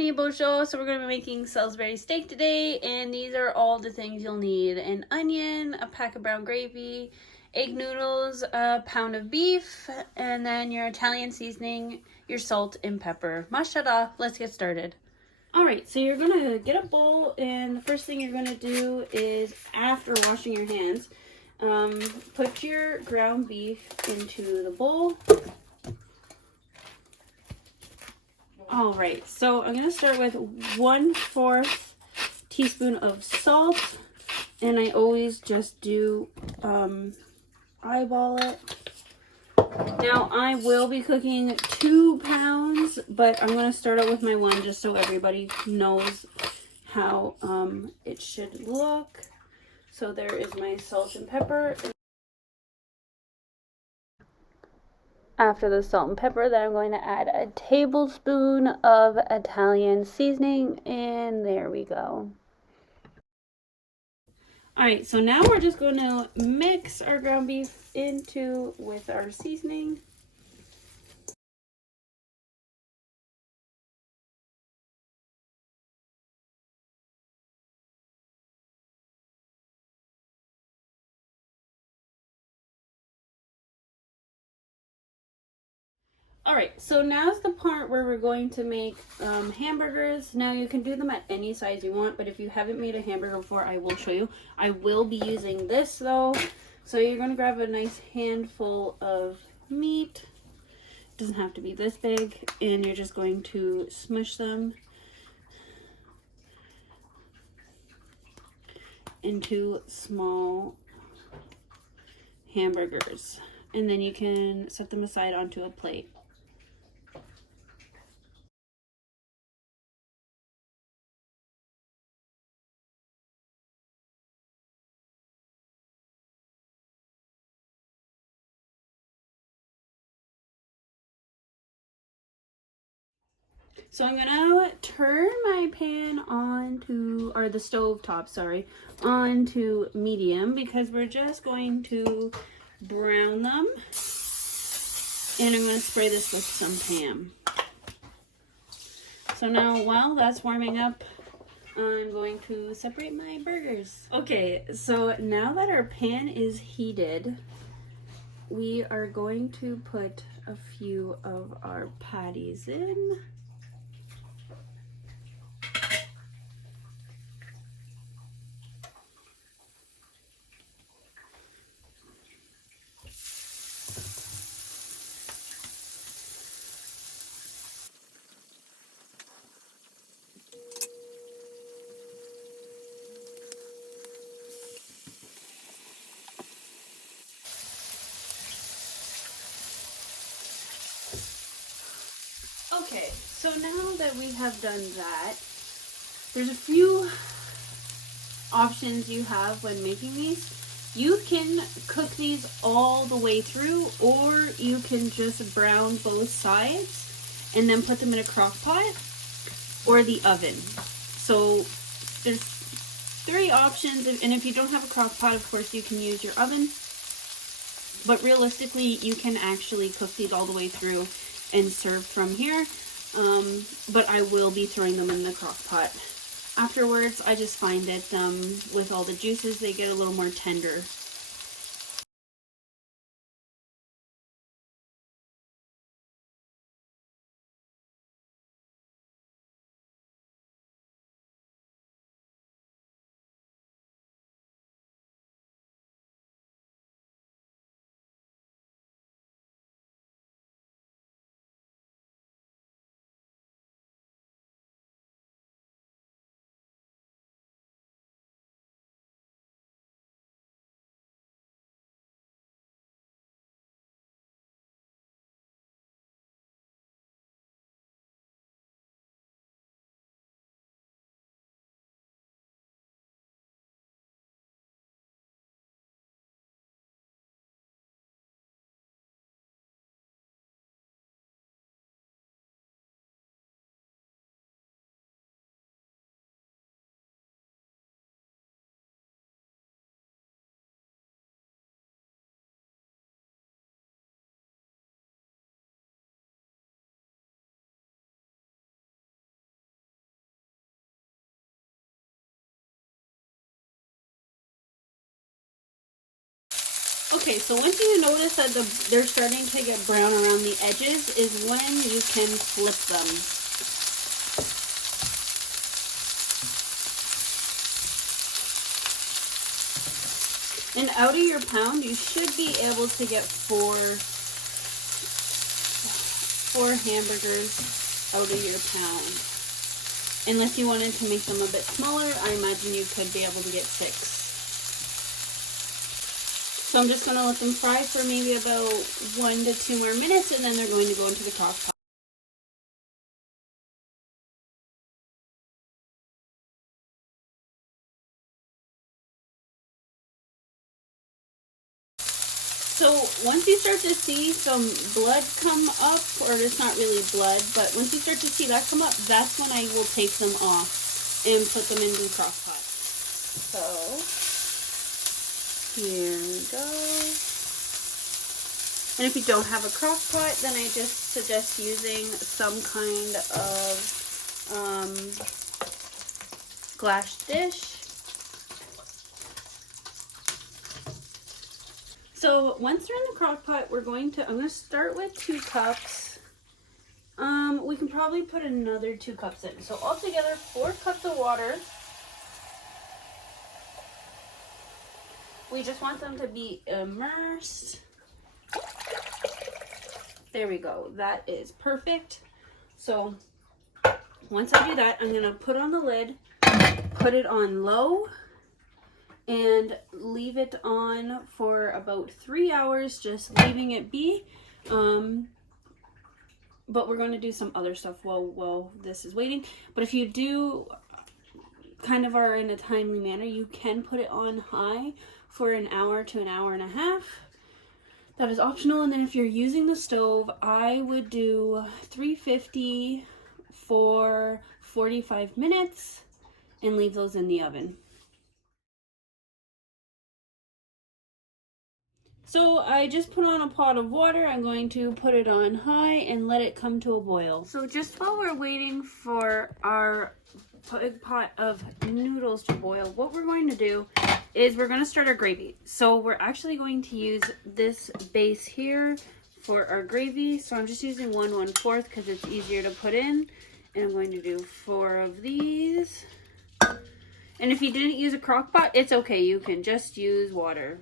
Honey Bojo. So we're going to be making Salisbury steak today, and these are all the things you'll need: an onion, a pack of brown gravy, egg noodles, a pound of beef, and then your Italian seasoning, your salt and pepper. Mashallah, let's get started. Alright, so you're going to get a bowl, and the first thing you're going to do is, after washing your hands, put your ground beef into the bowl. Alright, so I'm going to start with 1/4 teaspoon of salt, and I always just do eyeball it. Now I will be cooking 2 pounds, but I'm going to start out with my 1 just so everybody knows how it should look. So there is my salt and pepper. After the salt and pepper, then I'm going to add a tablespoon of Italian seasoning, and there we go. Alright, so now we're just going to mix our ground beef with our seasoning. Alright, so now's the part where we're going to make hamburgers. Now you can do them at any size you want, but if you haven't made a hamburger before, I will show you. I will be using this though. So you're going to grab a nice handful of meat. It doesn't have to be this big, and you're just going to smush them into small hamburgers, and then you can set them aside onto a plate. So I'm gonna turn my pan onto, or the stove top, sorry, onto medium, because we're just going to brown them. And I'm gonna spray this with some ham. So now while that's warming up, I'm going to separate my burgers. Okay, so now that our pan is heated, we are going to put a few of our patties in. Okay, so now that we have done that, there's a few options you have when making these. You can cook these all the way through, or you can just brown both sides and then put them in a crock pot or the oven. So there's 3 options, and if you don't have a crock pot, of course you can use your oven. But realistically, you can actually cook these all the way through and serve from here. But I will be throwing them in the crock pot. Afterwards, I just find that with all the juices, they get a little more tender. Okay, so once you notice that they're starting to get brown around the edges is when you can flip them. And out of your pound, you should be able to get four hamburgers out of your pound. Unless you wanted to make them a bit smaller, I imagine you could be able to get 6. So I'm just going to let them fry for maybe about 1 to 2 more minutes, and then they're going to go into the crock pot. So once you start to see some blood come up, or it's not really blood, but once you start to see that come up, that's when I will take them off and put them into the crock pot. So here we go. And if you don't have a crock pot, then I just suggest using some kind of glass dish. So once they're in the crock pot, I'm going to start with 2 cups. We can probably put another 2 cups in. So altogether, 4 cups of water. We just want them to be immersed. There we go. That is perfect. So once I do that, I'm going to put on the lid, put it on low, and leave it on for about 3 hours, just leaving it be. But we're going to do some other stuff while this is waiting. But if you do kind of are in a timely manner, you can put it on high for an hour to an hour and a half. That is optional. And then if you're using the stove, I would do 350 for 45 minutes and leave those in the oven. So I just put on a pot of water. I'm going to put it on high and let it come to a boil. So just while we're waiting for our big pot of noodles to boil, what we're going to do is we're going to start our gravy. So we're actually going to use this base here for our gravy. So I'm just using 1/4 because it's easier to put in. And I'm going to do 4 of these. And if you didn't use a crock pot, it's okay. You can just use water.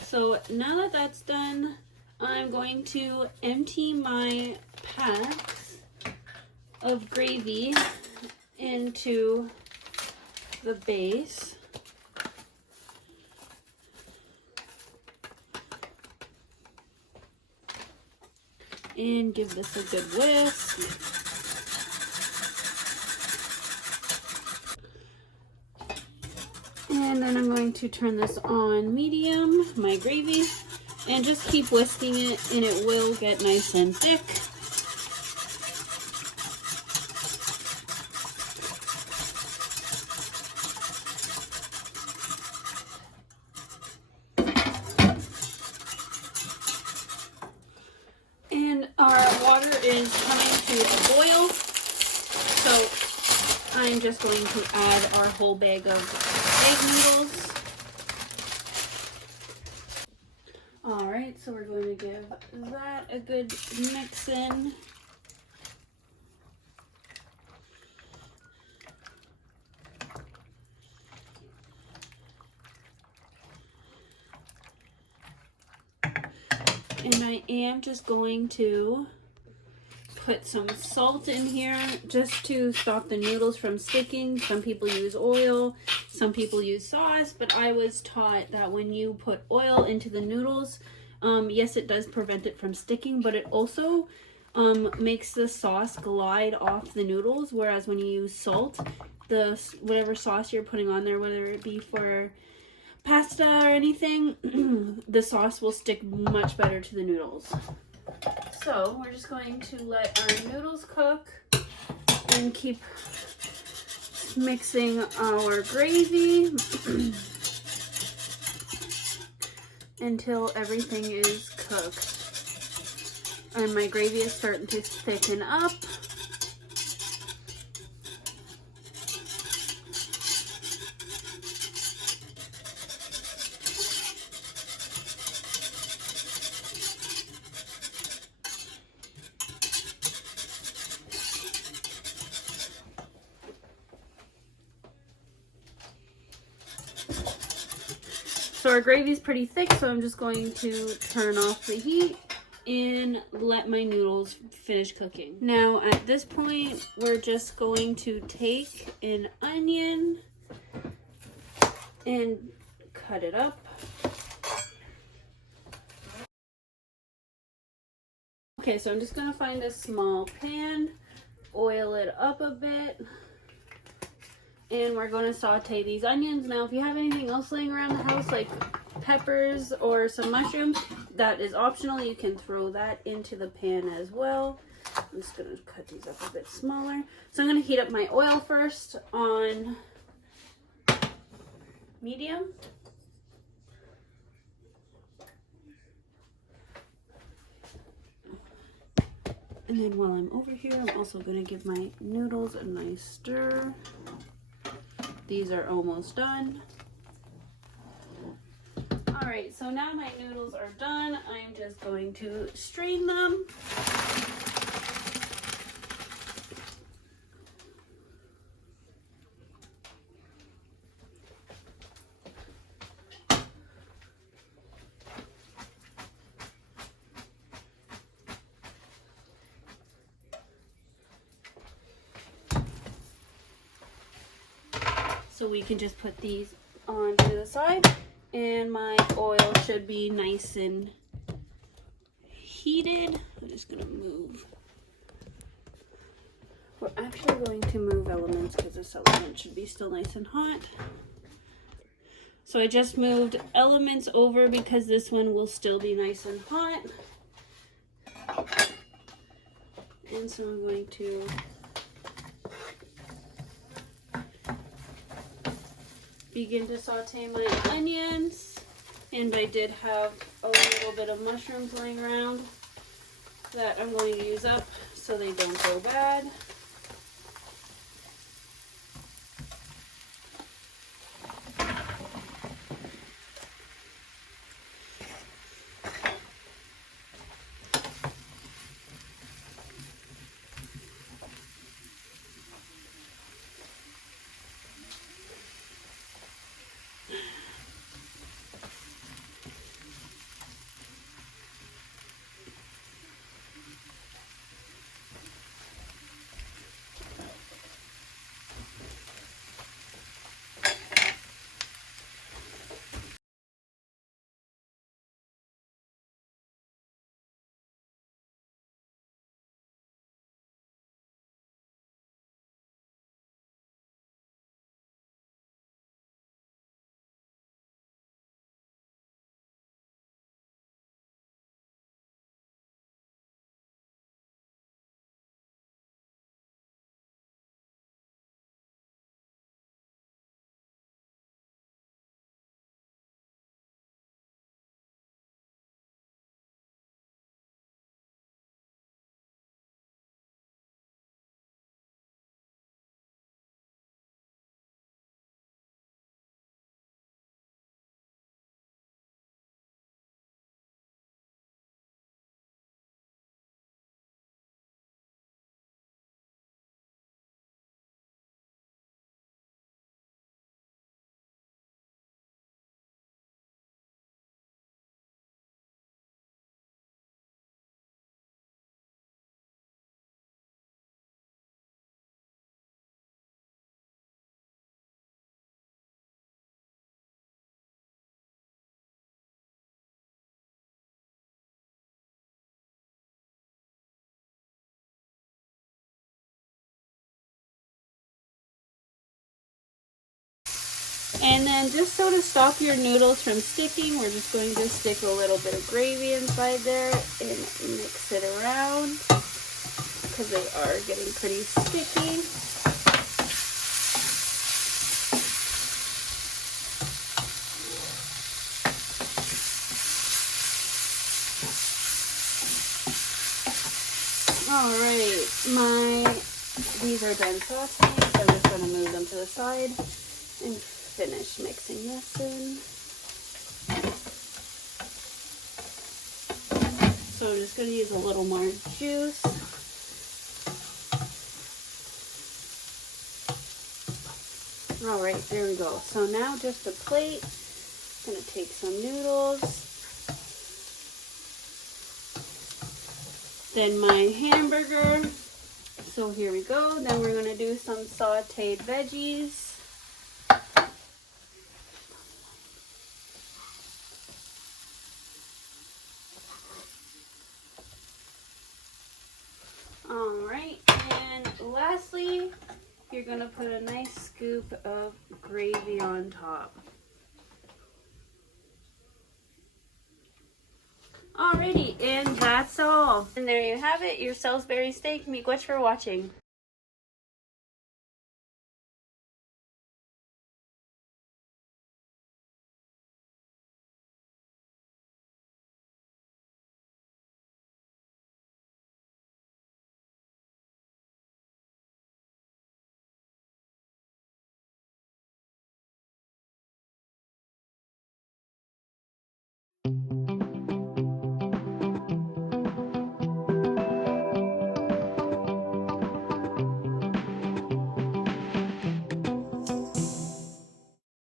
So now that that's done, I'm going to empty my packs of gravy into the base. And give this a good whisk. And then I'm going to turn this on medium, my gravy, and just keep whisking it, and it will get nice and thick. And our water is coming to a boil, so I'm just going to add our whole bag of egg noodles. Alright, so we're going to give that a good mix in. And I am just going to put some salt in here just to stop the noodles from sticking. Some people use oil, some people use sauce, but I was taught that when you put oil into the noodles, yes, it does prevent it from sticking, but it also makes the sauce glide off the noodles, whereas when you use salt, whatever sauce you're putting on there, whether it be for pasta or anything, the sauce will stick much better to the noodles. So we're just going to let our noodles cook and keep mixing our gravy until everything is cooked. And my gravy is starting to thicken up. So our gravy is pretty thick, so I'm just going to turn off the heat and let my noodles finish cooking. Now at this point, we're just going to take an onion and cut it up. Okay, so I'm just gonna find a small pan, oil it up a bit, and we're gonna saute these onions. Now, if you have anything else laying around the house, like peppers or some mushrooms, that is optional. You can throw that into the pan as well. I'm just gonna cut these up a bit smaller. So I'm gonna heat up my oil first on medium. And then while I'm over here, I'm also gonna give my noodles a nice stir. These are almost done. All right, so now my noodles are done. I'm just going to strain them. So we can just put these on to the side, and my oil should be nice and heated. I'm just gonna move. We're actually going to move elements because this element should be still nice and hot. So I just moved elements over because this one will still be nice and hot. And so I'm going to begin to saute my onions, and I did have a little bit of mushrooms laying around that I'm going to use up so they don't go bad. And then just so to stop your noodles from sticking, we're just going to stick a little bit of gravy inside there and mix it around because they are getting pretty sticky. Alright, these are done sauteing, so I'm just going to move them to the side and finish mixing this in. So I'm just going to use a little more juice. Alright, there we go. So now just a plate Gonna take some noodles. Then my hamburger. So here we go. Then we're gonna do some sauteed veggies. Alright, and lastly, you're gonna put a nice scoop of gravy on top. Alrighty, and that's all. And there you have it, your Salisbury steak. Miigwech for watching.